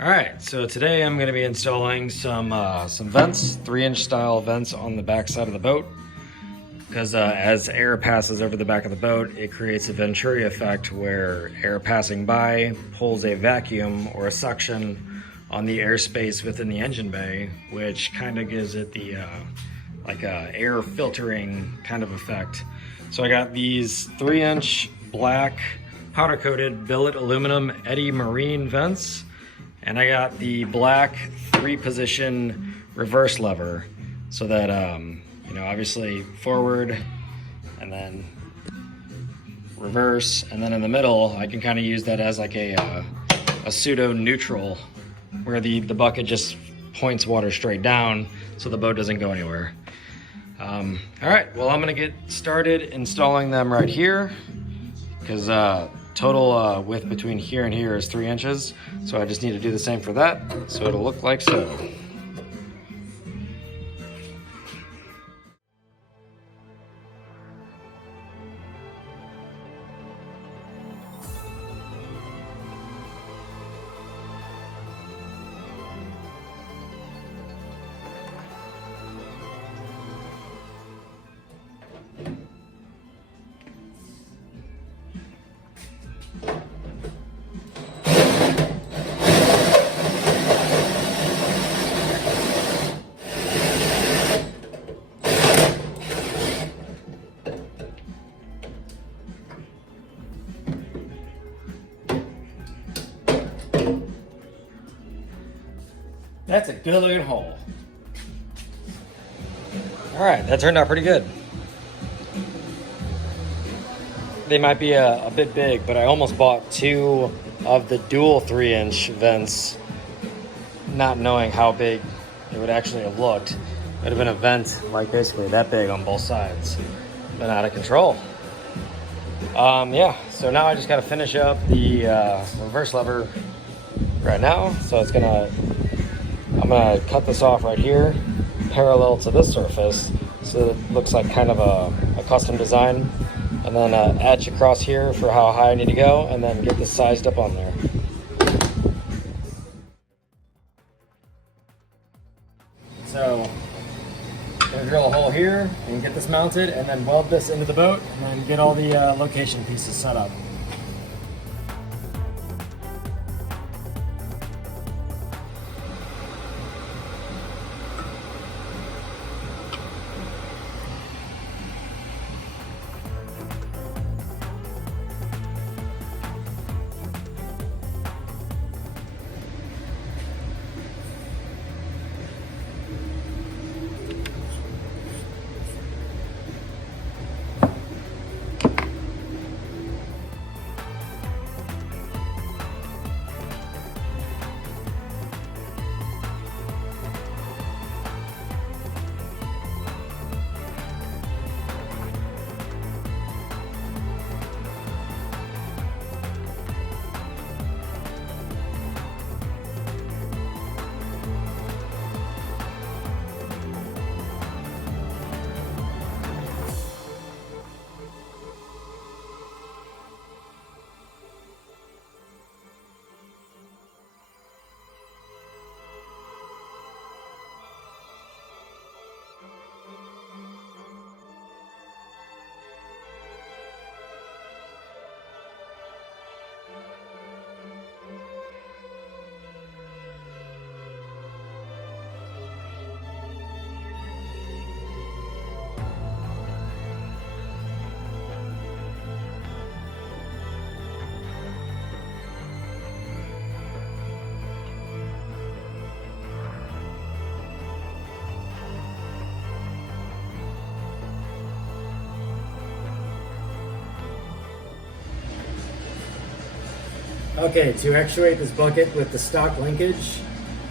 All right, so today I'm going to be installing some vents, 3-inch style vents on the back side of the boat. Because as air passes over the back of the boat, it creates a Venturi effect where air passing by pulls a vacuum or a suction on the airspace within the engine bay, which kind of gives it the like a air filtering kind of effect. So I got these 3-inch black powder coated billet aluminum Eddy marine vents. And I got the black 3-position reverse lever so that, you know, obviously forward and then reverse. And then in the middle, I can kind of use that as like a pseudo neutral where the bucket just points water straight down so the boat doesn't go anywhere. All right, well, I'm gonna get started installing them right here because total width between here and here is 3 inches. So I just need to do the same for that. So it'll look like so. That's a good looking hole. All right, that turned out pretty good. They might be a bit big, but I almost bought 2 of the dual 3-inch vents, not knowing how big it would actually have looked. It would have been a vent like basically that big on both sides. Been out of control. Yeah, so now I just gotta finish up the reverse lever right now. So I'm gonna cut this off right here, parallel to this surface, so it looks like kind of a custom design, and then etch across here for how high I need to go, and then get this sized up on there. So, I'm gonna drill a hole here and get this mounted, and then weld this into the boat, and then get all the location pieces set up. Okay, to actuate this bucket with the stock linkage,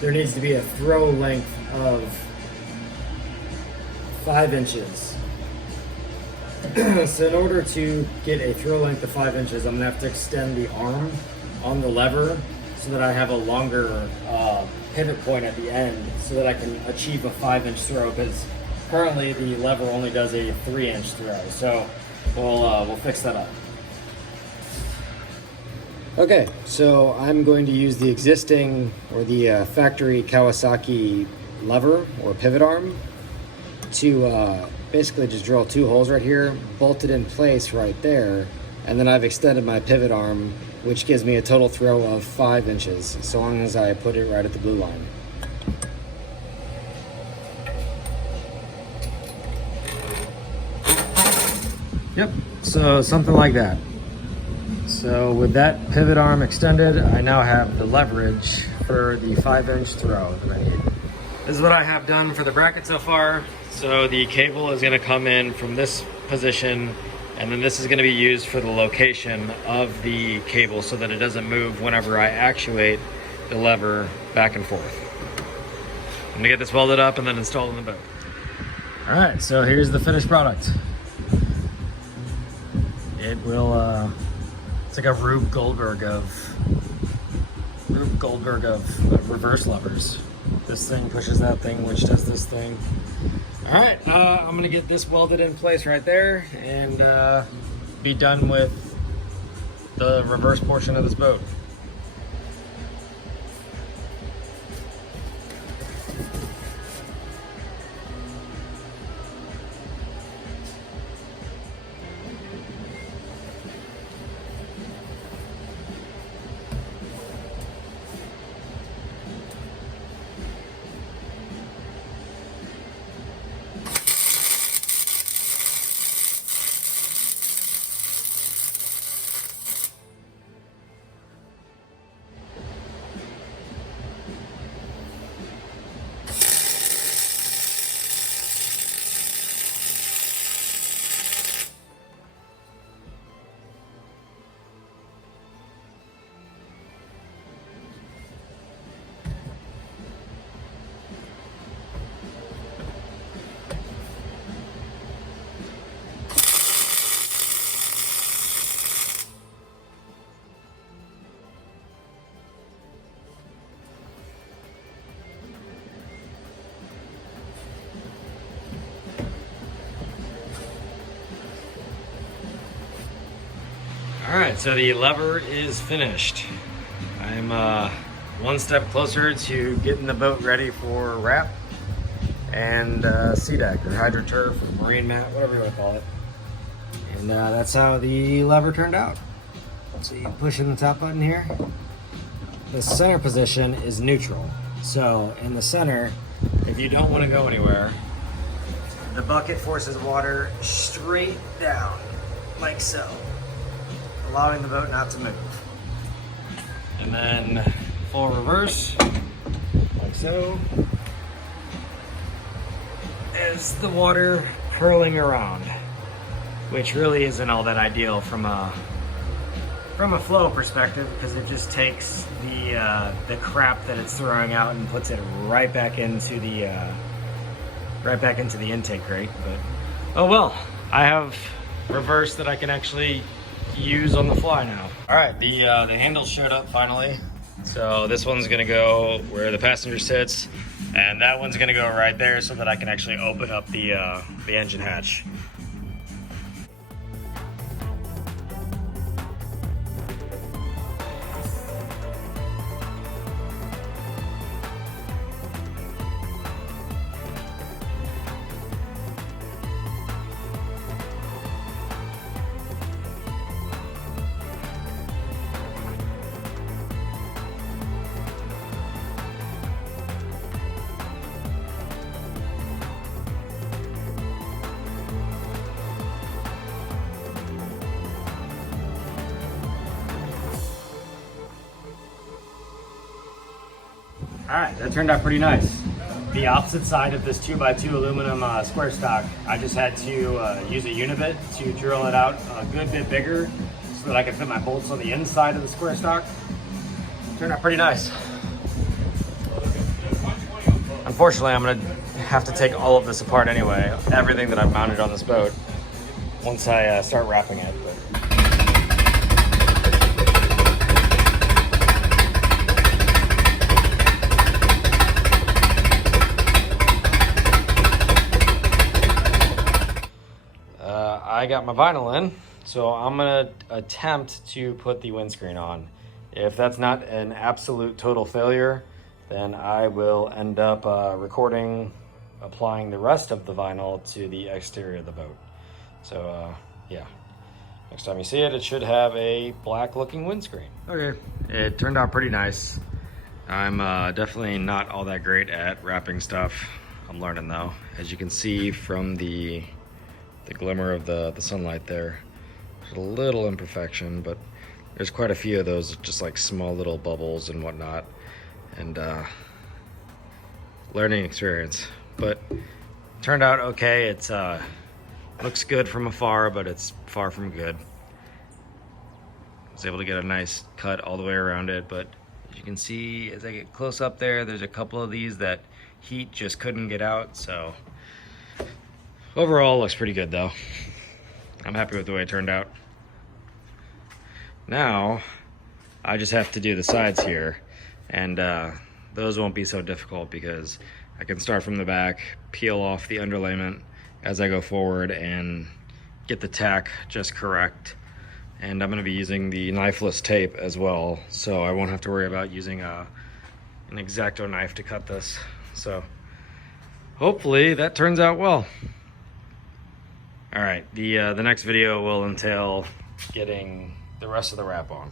there needs to be a throw length of 5 inches. So in order to get a throw length of 5 inches, I'm gonna have to extend the arm on the lever so that I have a longer pivot point at the end so that I can achieve a 5-inch throw, because currently the lever only does a 3-inch throw. So we'll fix that up. Okay, so I'm going to use the existing or the factory Kawasaki lever or pivot arm to basically just drill 2 holes right here, bolt it in place right there, and then I've extended my pivot arm, which gives me a total throw of 5 inches, so long as I put it right at the blue line. Yep, so something like that. So with that pivot arm extended, I now have the leverage for the 5-inch throw that I need. This is what I have done for the bracket so far. So the cable is going to come in from this position, and then this is going to be used for the location of the cable so that it doesn't move whenever I actuate the lever back and forth. I'm going to get this welded up and then installed in the boat. All right, so here's the finished product. It will, it's like a Rube Goldberg of reverse levers. This thing pushes that thing, which does this thing. All right, I'm gonna get this welded in place right there and be done with the reverse portion of this boat. All right, so the lever is finished. I'm one step closer to getting the boat ready for wrap and sea deck or hydroturf or marine mat, whatever you want to call it. And that's how the lever turned out. So you push in the top button here. The center position is neutral. So in the center, if you don't want to go anywhere, the bucket forces water straight down, like so, allowing the boat not to move. And then full reverse, like so, is the water curling around, which really isn't all that ideal from a flow perspective, because it just takes the crap that it's throwing out and puts it right back into the intake crate. But oh well, I have reverse that I can actually use on the fly now. All right, the handles showed up finally. So this one's gonna go where the passenger sits, and that one's gonna go right there so that I can actually open up the engine hatch. All right, that turned out pretty nice. The opposite side of this 2x2 aluminum square stock, I just had to use a unibit to drill it out a good bit bigger so that I could fit my bolts on the inside of the square stock. Turned out pretty nice. Unfortunately, I'm gonna have to take all of this apart anyway, everything that I've mounted on this boat, once I start wrapping it. But I got my vinyl in, so I'm gonna attempt to put the windscreen on. If that's not an absolute total failure, then I will end up recording applying the rest of the vinyl to the exterior of the boat. So yeah, next time you see it, it should have a black looking windscreen. Okay, it turned out pretty nice. I'm definitely not all that great at wrapping stuff. I'm learning though. As you can see from the glimmer of the sunlight there, there's a little imperfection, but there's quite a few of those, just like small little bubbles and whatnot. And learning experience, but turned out okay. It's looks good from afar, but it's far from good. I was able to get a nice cut all the way around it, but as you can see, as I get close up there, there's a couple of these that heat just couldn't get out. So overall, looks pretty good though. I'm happy with the way it turned out. Now, I just have to do the sides here, and those won't be so difficult because I can start from the back, peel off the underlayment as I go forward, and get the tack just correct. And I'm going to be using the knifeless tape as well, so I won't have to worry about using an X-Acto knife to cut this. So hopefully that turns out well. All right, the next video will entail getting the rest of the wrap on.